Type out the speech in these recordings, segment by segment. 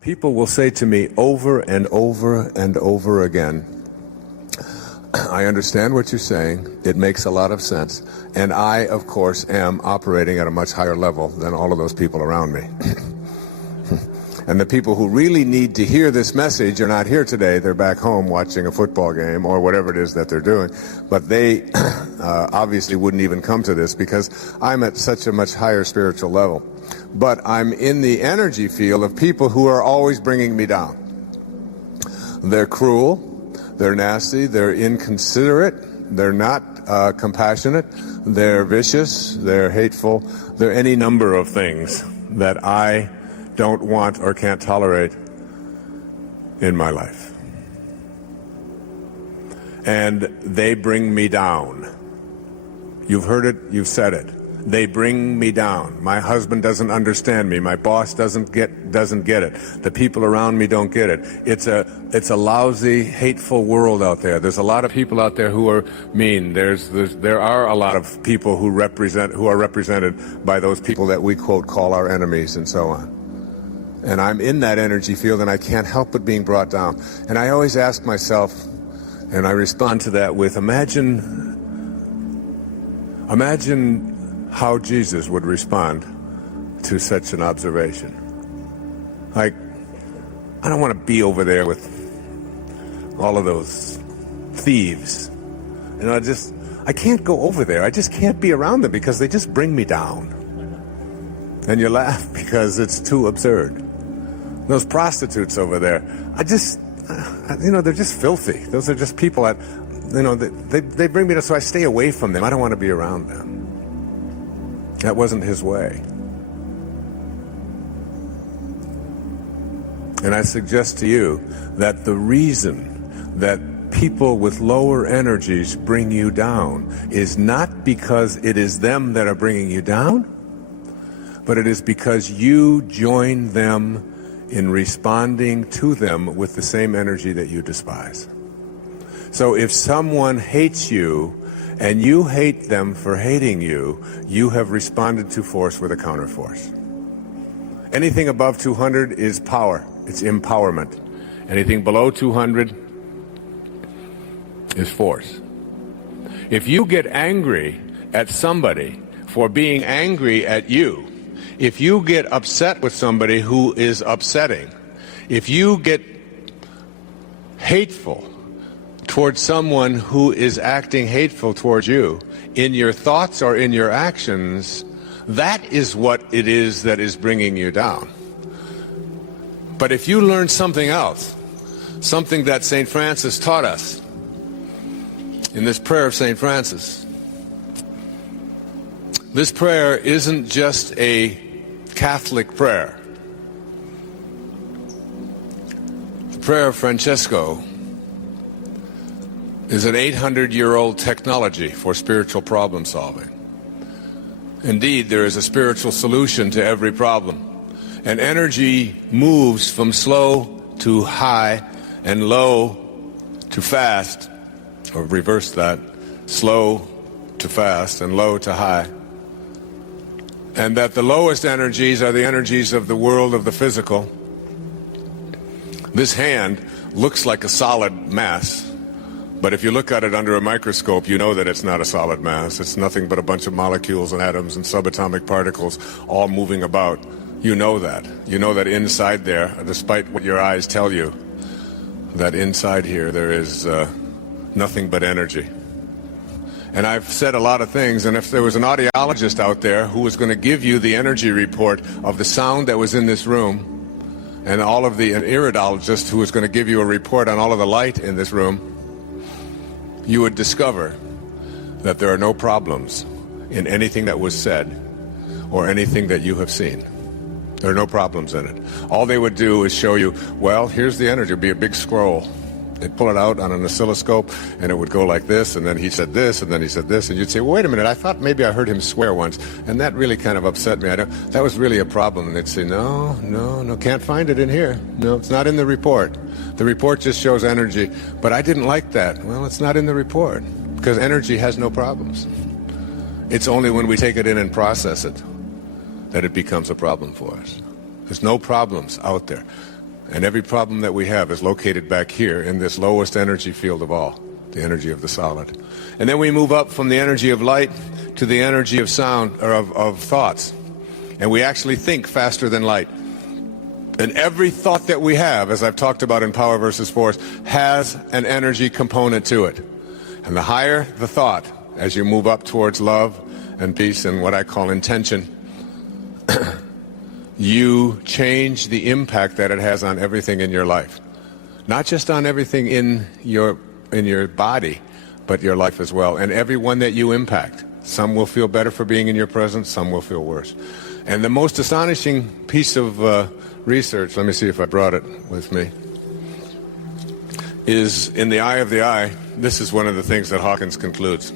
People will say to me over and over and over again, I understand what you're saying. It makes a lot of sense. And I, of course, am operating at a much higher level than all of those people around me. And the people who really need to hear this message are not here today. They're back home watching a football game or whatever it is that they're doing. But they obviously wouldn't even come to this because I'm at such a much higher spiritual level. But I'm in the energy field of people who are always bringing me down. They're cruel, they're nasty, they're inconsiderate, they're not compassionate, they're vicious, they're hateful, they're any number of things that I don't want or can't tolerate in my life. And they bring me down. You've heard it, you've said it. They bring me down. My husband doesn't understand me. My boss doesn't get it. The people around me don't get it. It's a lousy, hateful world out there. There's a lot of people out there who are mean. There are a lot of people who are represented by those people that we quote call our enemies and so on. And I'm in that energy field and I can't help but being brought down. And I always ask myself, and I respond to that with imagine how Jesus would respond to such an observation. Like, I don't want to be over there with all of those thieves. You know, I can't go over there. I just can't be around them because they just bring me down. And you laugh because it's too absurd. Those prostitutes over there, they're just filthy. Those are just people that, they bring me down, so I stay away from them. I don't want to be around them. That wasn't his way. And I suggest to you that the reason that people with lower energies bring you down is not because it is them that are bringing you down, but it is because you join them in responding to them with the same energy that you despise. So if someone hates you, and you hate them for hating you, you have responded to force with a counterforce. Anything above 200 is power. It's empowerment. Anything below 200 is force. If you get angry at somebody for being angry at you, if you get upset with somebody who is upsetting, if you get hateful towards someone who is acting hateful towards you, in your thoughts or in your actions, that is what it is that is bringing you down. But if you learn something else, something that St. Francis taught us, in this prayer of St. Francis, this prayer isn't just a Catholic prayer. The prayer of Francesco is an 800-year-old technology for spiritual problem solving. Indeed, there is a spiritual solution to every problem. And energy moves from slow to high and low to fast, or reverse that, slow to fast and low to high. And that the lowest energies are the energies of the world of the physical. This hand looks like a solid mass. But if you look at it under a microscope, you know that it's not a solid mass. It's nothing but a bunch of molecules and atoms and subatomic particles all moving about. You know that. You know that inside there, despite what your eyes tell you, that inside here there is nothing but energy. And I've said a lot of things, and if there was an audiologist out there who was going to give you the energy report of the sound that was in this room, and all of an iridologist who was going to give you a report on all of the light in this room, you would discover that there are no problems in anything that was said or anything that you have seen. There are no problems in it. All they would do is show you, well, here's the energy. It would be a big scroll. They'd pull it out on an oscilloscope, and it would go like this, and then he said this, and then he said this, and you'd say, well, wait a minute, I thought maybe I heard him swear once, and that really kind of upset me. That was really a problem. And they'd say, no, can't find it in here. No, it's not in the report. The report just shows energy, but I didn't like that. Well, it's not in the report, because energy has no problems. It's only when we take it in and process it that it becomes a problem for us. There's no problems out there. And every problem that we have is located back here in this lowest energy field of all, the energy of the solid. And then we move up from the energy of light to the energy of sound, or of thoughts. And we actually think faster than light. And every thought that we have, as I've talked about in Power versus Force, has an energy component to it. And the higher the thought, as you move up towards love and peace and what I call intention, you change the impact that it has on everything in your life. Not just on everything in your body, but your life as well. And everyone that you impact. Some will feel better for being in your presence, some will feel worse. And the most astonishing piece of research, let me see if I brought it with me, is in the eye of the eye. This is one of the things that Hawkins concludes.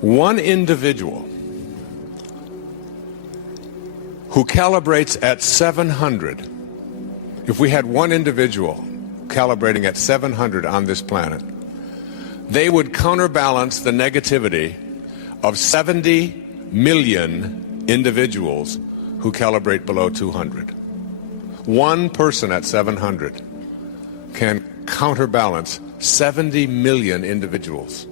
One individual who calibrates at 700, if we had one individual calibrating at 700 on this planet, they would counterbalance the negativity of 70 million individuals who calibrate below 200. One person at 700 can counterbalance 70 million individuals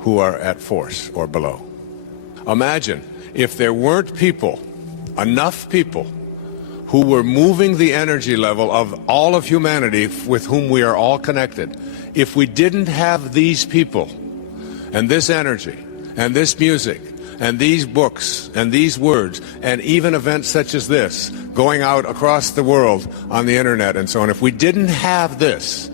who are at force or below. Imagine if there weren't people, enough people, who were moving the energy level of all of humanity with whom we are all connected. If we didn't have these people and this energy and this music and these books and these words and even events such as this going out across the world on the internet and so on, if we didn't have this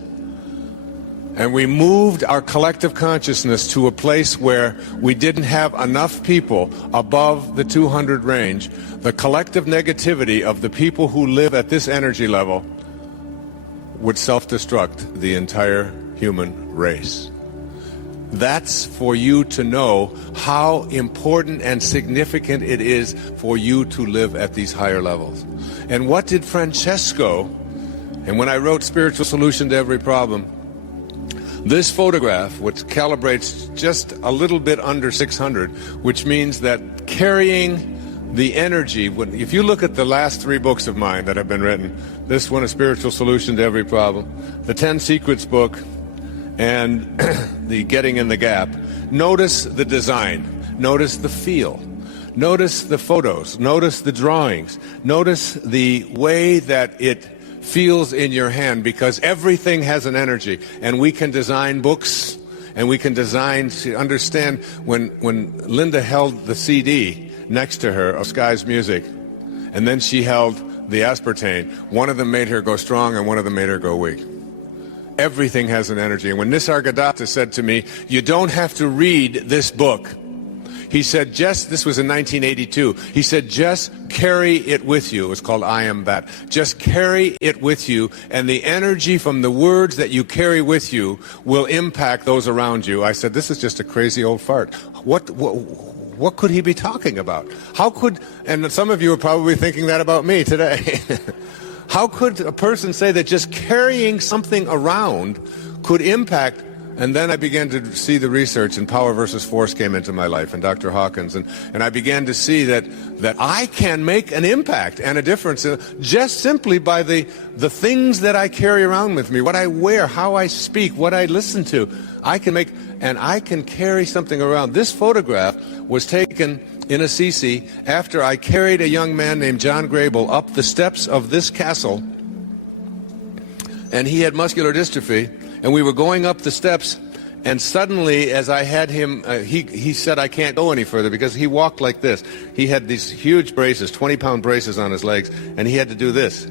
and we moved our collective consciousness to a place where we didn't have enough people above the 200 range, the collective negativity of the people who live at this energy level would self-destruct the entire human race. That's for you to know how important and significant it is for you to live at these higher levels. And what did Francesco, and when I wrote Spiritual Solution to Every Problem, this photograph, which calibrates just a little bit under 600, which means that carrying the energy, if you look at the last 3 books of mine that have been written, this one, A Spiritual Solution to Every Problem, the 10 Secrets book, and the Getting in the Gap, notice the design, notice the feel, notice the photos, notice the drawings, notice the way that it feels in your hand, because everything has an energy. And we can design books, and we can design to understand. When Linda held the CD next to her of Sky's Music, and then she held the aspartame, one of them made her go strong and one of them made her go weak. Everything has an energy. And when Nisargadatta said to me, you don't have to read this book, he said, this was in 1982, he said, just carry it with you. It was called I Am That. Just carry it with you, and the energy from the words that you carry with you will impact those around you. I said, this is just a crazy old fart. What could he be talking about? How could, and some of you are probably thinking that about me today. How could a person say that just carrying something around could impact? And then I began to see the research, and Power versus Force came into my life, and Dr. Hawkins, and I began to see that I can make an impact and a difference just simply by the things that I carry around with me, what I wear, how I speak, what I listen to. I can carry something around. This photograph was taken in Assisi after I carried a young man named John Grable up the steps of this castle, and he had muscular dystrophy. And we were going up the steps, and suddenly, as I had him, he said, I can't go any further, because he walked like this. He had these huge braces, 20-pound braces on his legs, and he had to do this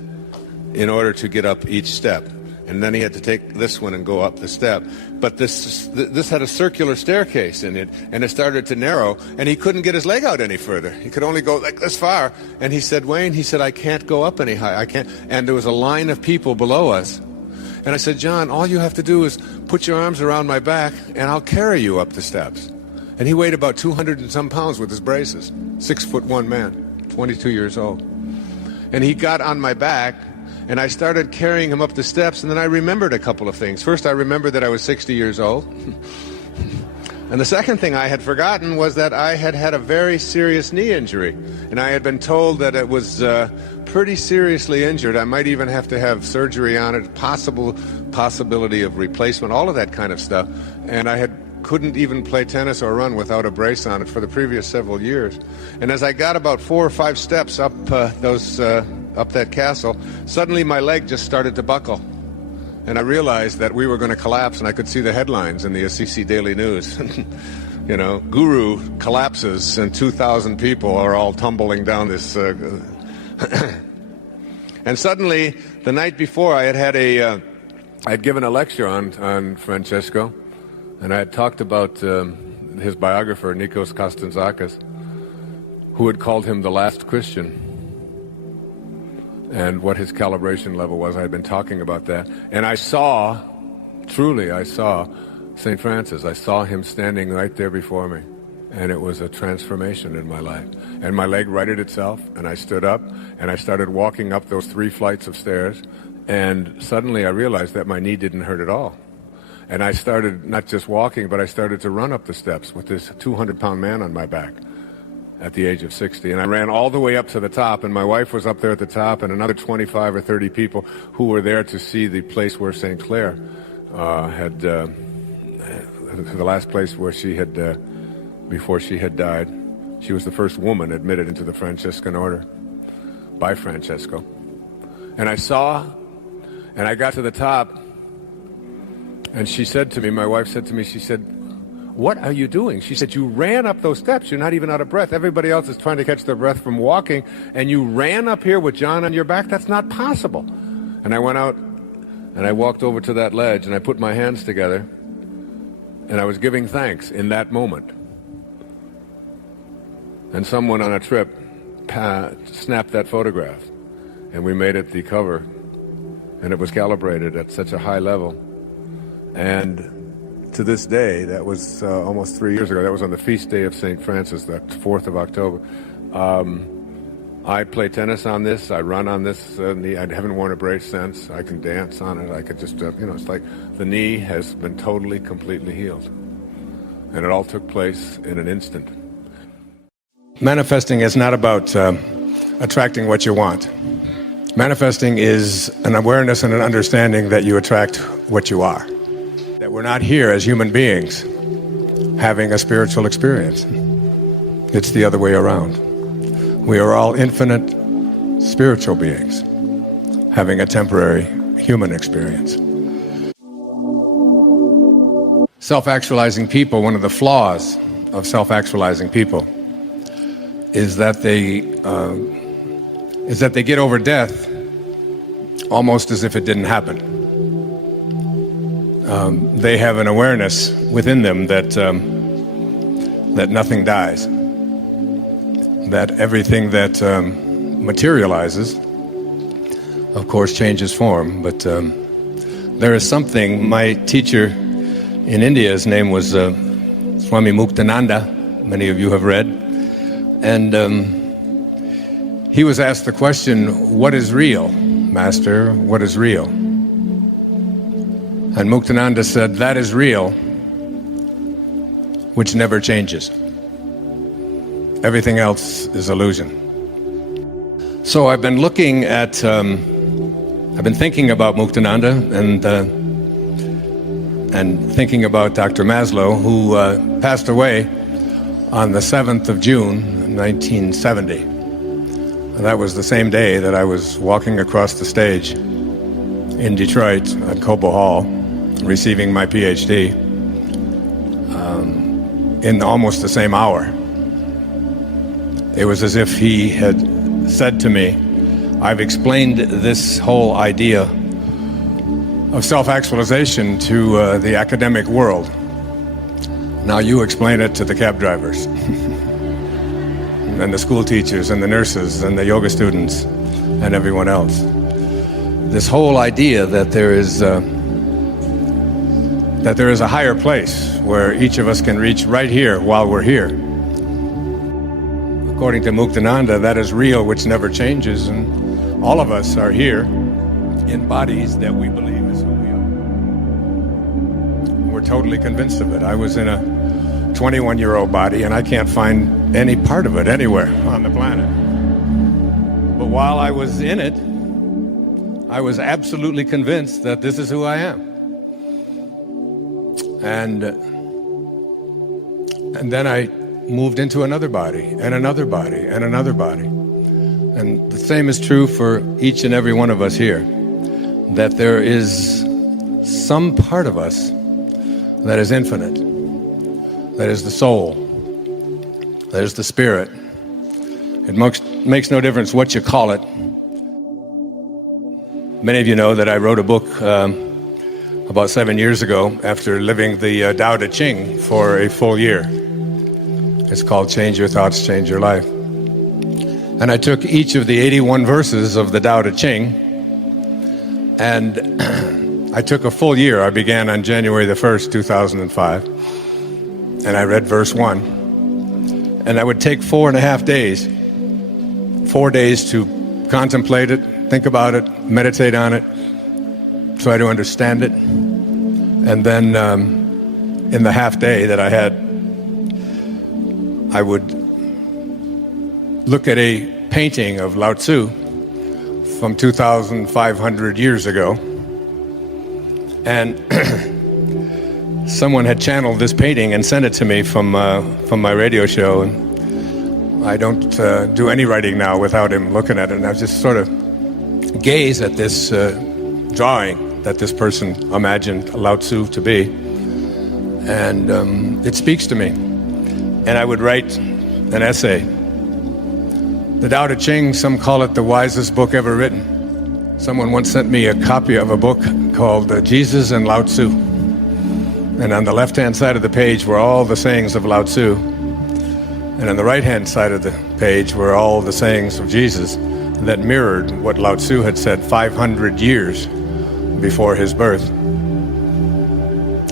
in order to get up each step. And then he had to take this one and go up the step. But this had a circular staircase in it, and it started to narrow, and he couldn't get his leg out any further. He could only go like this far. And he said, Wayne, he said, I can't go up any higher. I can't. And there was a line of people below us. And I said, John, all you have to do is put your arms around my back, and I'll carry you up the steps. And he weighed about 200 and some pounds with his braces. 6'1" man, 22 years old. And he got on my back, and I started carrying him up the steps, and then I remembered a couple of things. First, I remembered that I was 60 years old. And the second thing I had forgotten was that I had had a very serious knee injury. And I had been told that it was pretty seriously injured. I might even have to have surgery on it, possibility of replacement, all of that kind of stuff. And I couldn't even play tennis or run without a brace on it for the previous several years. And as I got about 4 or 5 steps up up that castle, suddenly my leg just started to buckle. And I realized that we were going to collapse, and I could see the headlines in the Assisi Daily News. You know, Guru collapses and 2,000 people are all tumbling down this. And suddenly, the night before, I had given a lecture on Francesco, and I had talked about his biographer, Nikos Kazantzakis, who had called him the last Christian, and what his calibration level was. I had been talking about that. And I saw St. Francis. I saw him standing right there before me. And it was a transformation in my life. And my leg righted itself, and I stood up, and I started walking up those 3 flights of stairs. And suddenly I realized that my knee didn't hurt at all. And I started not just walking, but I started to run up the steps with this 200-pound man on my back at the age of 60. And I ran all the way up to the top, and my wife was up there at the top, and another 25 or 30 people who were there to see the place where St. Clair the last place where she had, before she had died. She was the first woman admitted into the Franciscan order by Francesco. And I got to the top, and she said to me, my wife said to me, she said, "What are you doing?" She said, "You ran up those steps. You're not even out of breath. Everybody else is trying to catch their breath from walking, and you ran up here with John on your back? That's not possible." And I went out, and I walked over to that ledge, and I put my hands together, and I was giving thanks in that moment. And someone on a trip snapped that photograph, and we made it the cover, and it was calibrated at such a high level. And to this day, that was almost 3 years ago. That was on the feast day of St. Francis, the 4th of October. I play tennis on this. I run on this knee. I haven't worn a brace since. I can dance on it. I could just, it's like the knee has been totally, completely healed. And it all took place in an instant. Manifesting is not about attracting what you want. Manifesting is an awareness and an understanding that you attract what you are. That we're not here as human beings having a spiritual experience. It's the other way around. We are all infinite spiritual beings having a temporary human experience. Self-actualizing people, one of the flaws of self-actualizing people is that they get over death almost as if it didn't happen. They have an awareness within them that nothing dies, that everything that materializes, of course, changes form. But there is something. My teacher in India, his name was Swami Muktananda. Many of you have read, and he was asked the question, "What is real, Master? What is real?" And Muktananda said, "That is real, which never changes. Everything else is illusion." So I've been looking at, I've been thinking about Muktananda and thinking about Dr. Maslow, who passed away on the 7th of June, 1970. And that was the same day that I was walking across the stage in Detroit at Cobo Hall, receiving my PhD, in almost the same hour. It was as if he had said to me, "I've explained this whole idea of self-actualization to the academic world. Now you explain it to the cab drivers and the school teachers and the nurses and the yoga students and everyone else." This whole idea that there is a higher place where each of us can reach right here while we're here. According to Muktananda, that is real, which never changes, and all of us are here in bodies that we believe is who we are. We're totally convinced of it. I was in a 21-year-old body, and I can't find any part of it anywhere on the planet. But while I was in it, I was absolutely convinced that this is who I am. And then I moved into another body, and another body, and another body. And the same is true for each and every one of us here, that there is some part of us that is infinite, that is the soul, that is the spirit. It makes no difference what you call it. Many of you know that I wrote a book about 7 years ago after living the Tao Te Ching for a full year. It's called Change Your Thoughts, Change Your Life. And I took each of the 81 verses of the Tao Te Ching, and I took a full year. I began on January the 1st, 2005, and I read verse 1. And I would take 4.5 days, 4 days to contemplate it, think about it, meditate on it, try to understand it. And then in the half day that I had, I would look at a painting of Lao Tzu from 2,500 years ago. And someone had channeled this painting and sent it to me from my radio show. And I don't do any writing now without him looking at it. And I just sort of gaze at this drawing that this person imagined Lao Tzu to be. And it speaks to me. And I would write an essay. The Tao Te Ching, some call it the wisest book ever written. Someone once sent me a copy of a book called Jesus and Lao Tzu. And on the left-hand side of the page were all the sayings of Lao Tzu. And on the right-hand side of the page were all the sayings of Jesus that mirrored what Lao Tzu had said 500 years before his birth.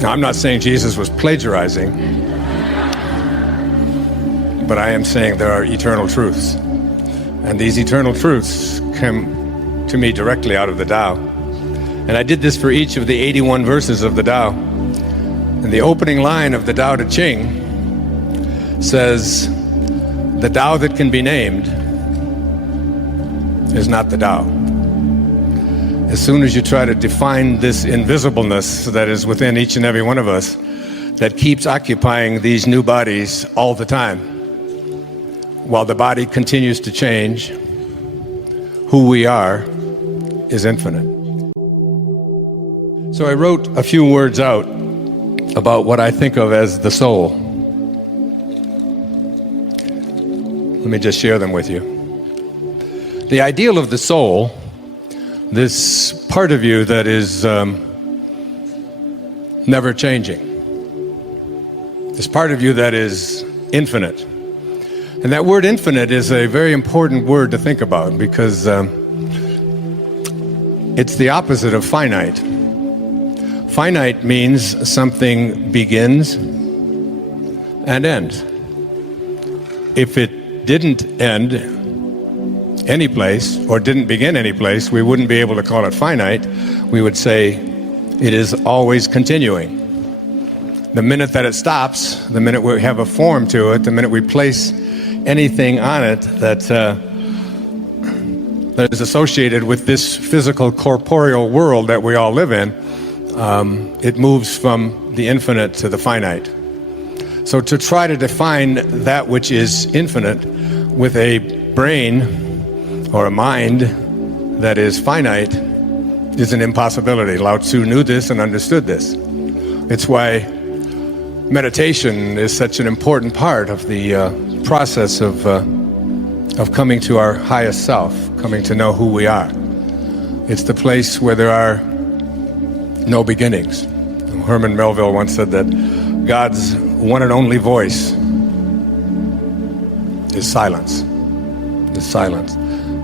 Now, I'm not saying Jesus was plagiarizing, but I am saying there are eternal truths. And these eternal truths come to me directly out of the Tao. And I did this for each of the 81 verses of the Tao. And the opening line of the Tao Te Ching says, "The Tao that can be named is not the Tao." As soon as you try to define this invisibleness that is within each and every one of us, that keeps occupying these new bodies all the time, while the body continues to change, who we are is infinite. So I wrote a few words out about what I think of as the soul. Let me just share them with you. The ideal of the soul, this part of you that is never changing, this part of you that is infinite. And that word infinite is a very important word to think about because it's the opposite of finite. Finite means something begins and ends. If it didn't end any place or didn't begin any place, we wouldn't be able to call it finite. We would say it is always continuing. The minute that it stops, the minute we have a form to it, the minute we place anything on it that is associated with this physical corporeal world that we all live in, it moves from the infinite to the finite. So to try to define that which is infinite with a brain or a mind that is finite is an impossibility. Lao Tzu knew this and understood this. It's why meditation is such an important part of the process of coming to our highest self, coming to know who we are. It's the place where there are no beginnings. Herman Melville once said that God's one and only voice is silence. Is silence.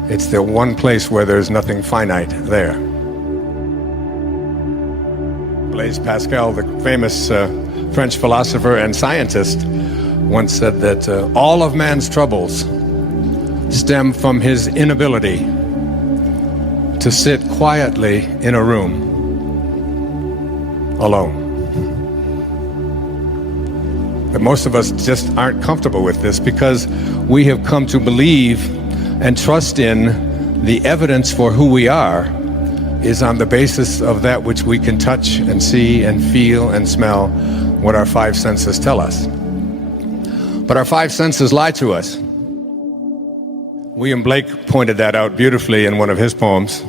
It's the one place where there's nothing finite there. Blaise Pascal, the famous French philosopher and scientist, once said that all of man's troubles stem from his inability to sit quietly in a room alone. But most of us just aren't comfortable with this because we have come to believe and trust in the evidence for who we are is on the basis of that which we can touch and see and feel and smell, what our five senses tell us. But our five senses lie to us. William Blake pointed that out beautifully in one of his poems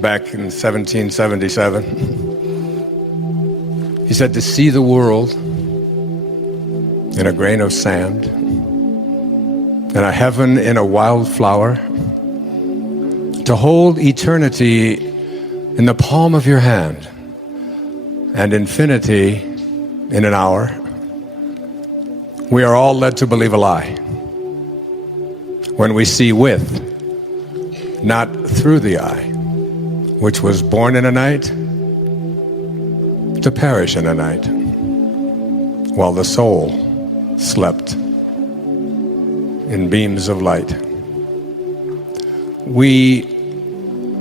back in 1777. He said, to see the world in a grain of sand, and a heaven in a wildflower, to hold eternity in the palm of your hand, and infinity in an hour, we are all led to believe a lie. When we see with, not through the eye, which was born in a night, to perish in a night, while the soul slept in beams of light. We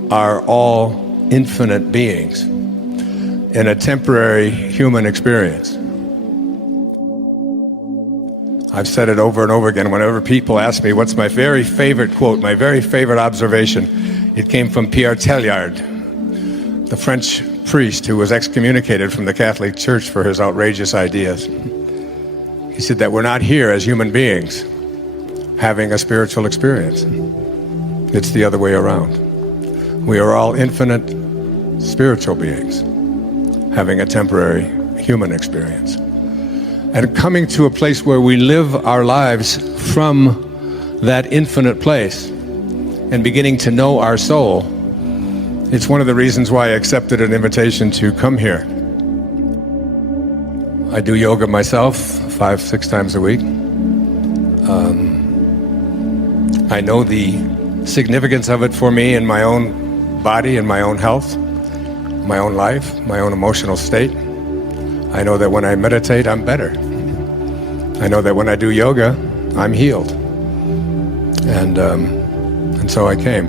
are all infinite beings in a temporary human experience. I've said it over and over again. Whenever people ask me what's my very favorite quote, my very favorite observation, it came from Pierre Teilhard, the French priest who was excommunicated from the Catholic Church for his outrageous ideas. He said that we're not here as human beings having a spiritual experience. It's the other way around. We are all infinite spiritual beings having a temporary human experience. And coming to a place where we live our lives from that infinite place and beginning to know our soul, it's one of the reasons why I accepted an invitation to come here. I do yoga myself 5-6 times a week. I know the significance of it for me in my own body and my own health, my own life, my own emotional state. I know that when I meditate, I'm better. I know that when I do yoga, I'm healed. And so I came.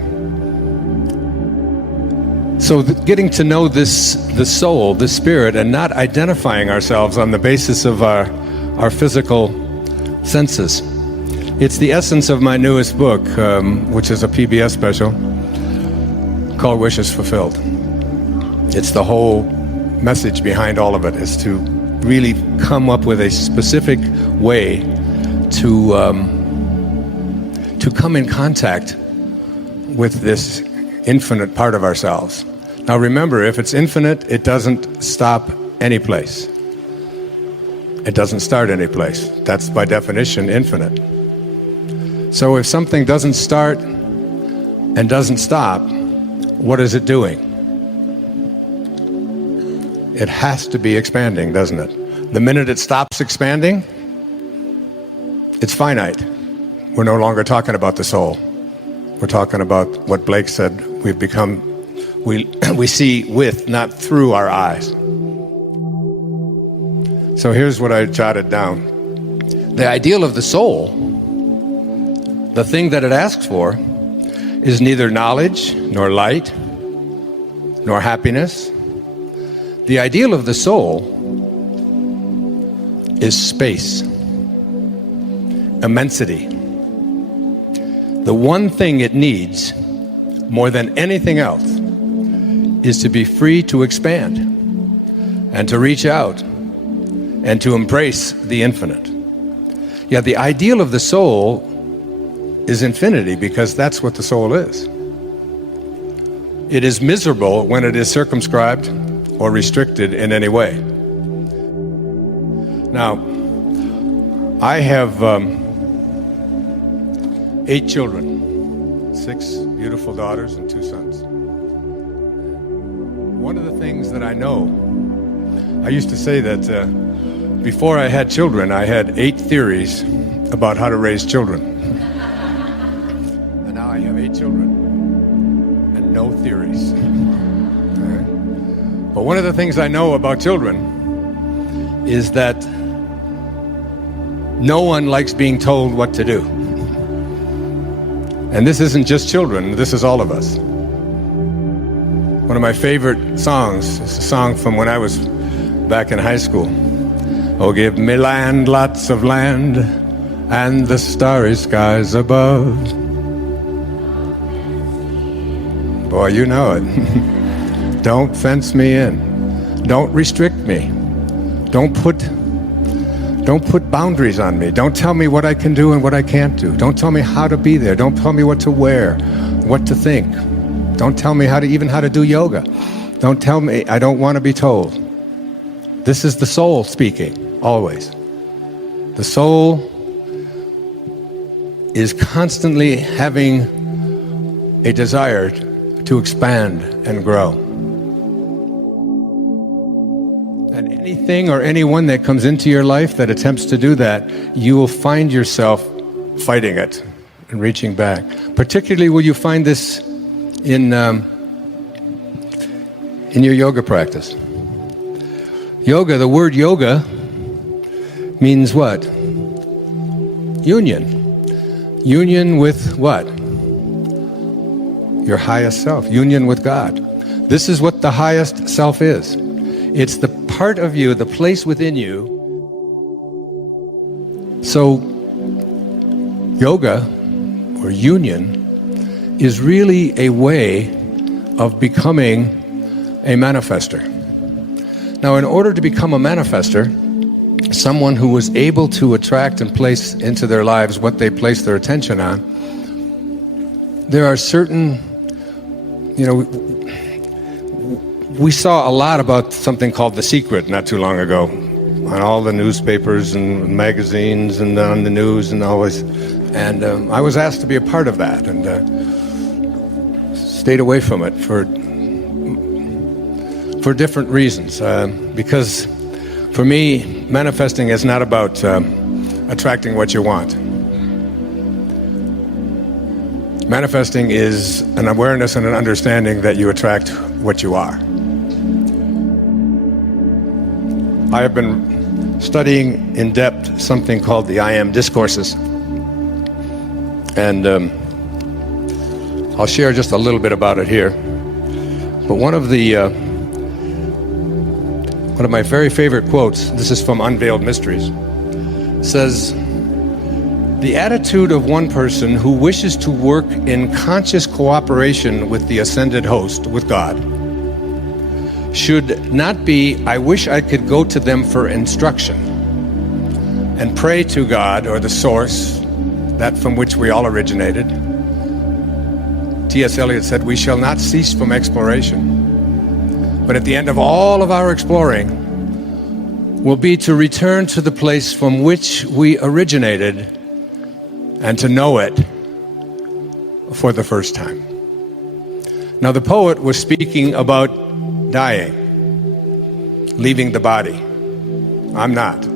So getting to know the soul, the spirit, and not identifying ourselves on the basis of our physical senses. It's the essence of my newest book, which is a PBS special called Wishes Fulfilled. It's the whole message behind all of it, is to really come up with a specific way to come in contact with this infinite part of ourselves. Now remember, if it's infinite, it doesn't stop any place. It doesn't start any place. That's by definition infinite. So if something doesn't start and doesn't stop, what is it doing? It has to be expanding, doesn't it? The minute it stops expanding, it's finite. We're no longer talking about the soul. We're talking about what Blake said, we've become, we see with, not through our eyes. So here's what I jotted down. The ideal of the soul, the thing that it asks for, is neither knowledge, nor light, nor happiness. The ideal of the soul is space, immensity. The one thing it needs, more than anything else, is to be free to expand and to reach out and to embrace the infinite. Yet the ideal of the soul is infinity, because that's what the soul is. It is miserable when it is circumscribed or restricted in any way. Now, I have 8 children, 6 beautiful daughters and 2 sons. One of the things that I know, I used to say that before I had children, I had 8 theories about how to raise children. And now I have 8 children and no theories. Right? But one of the things I know about children is that no one likes being told what to do. And this isn't just children, this is all of us. One of my favorite songs is a song from when I was back in high school Oh, give me land, lots of land, and the starry skies above. Boy, you know it. Don't fence me in. Don't restrict me. Don't put boundaries on me. Don't tell me what I can do and what I can't do. Don't tell me how to be there. Don't tell me what to wear, what to think. Don't tell me how to do yoga. Don't tell me. I don't want to be told. This is the soul speaking, always. The soul is constantly having a desire to expand and grow. And anything or anyone that comes into your life that attempts to do that, you will find yourself fighting it and reaching back. Particularly will you find this in your yoga practice. Yoga, the word yoga means what? Union. Union with what? Your highest self. Union with God. This is what the highest self is. It's the part of you, the place within you. So, yoga, or union, is really a way of becoming a manifester. Now, in order to become a manifester, someone who was able to attract and place into their lives what they place their attention on, there are certain, we saw a lot about something called The Secret not too long ago, on all the newspapers and magazines and on the news and always. And I was asked to be a part of that and stayed away from it for different reasons. Because for me, manifesting is not about attracting what you want. Manifesting is an awareness and an understanding that you attract what you are. I have been studying in depth something called the I Am Discourses. And I'll share just a little bit about it here. But one of my very favorite quotes, this is from Unveiled Mysteries, says, "The attitude of one person who wishes to work in conscious cooperation with the ascended host, with God, should not be, I wish I could go to them for instruction and pray to God or the source, that from which we all originated." T.S. Eliot said, "We shall not cease from exploration. But at the end of all of our exploring will be to return to the place from which we originated and to know it for the first time." Now, the poet was speaking about dying, leaving the body. I'm not.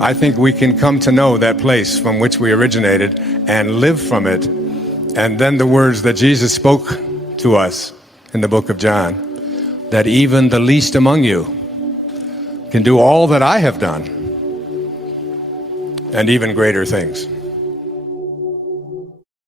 I think we can come to know that place from which we originated and live from it. And then the words that Jesus spoke to us in the book of John, that even the least among you can do all that I have done and even greater things.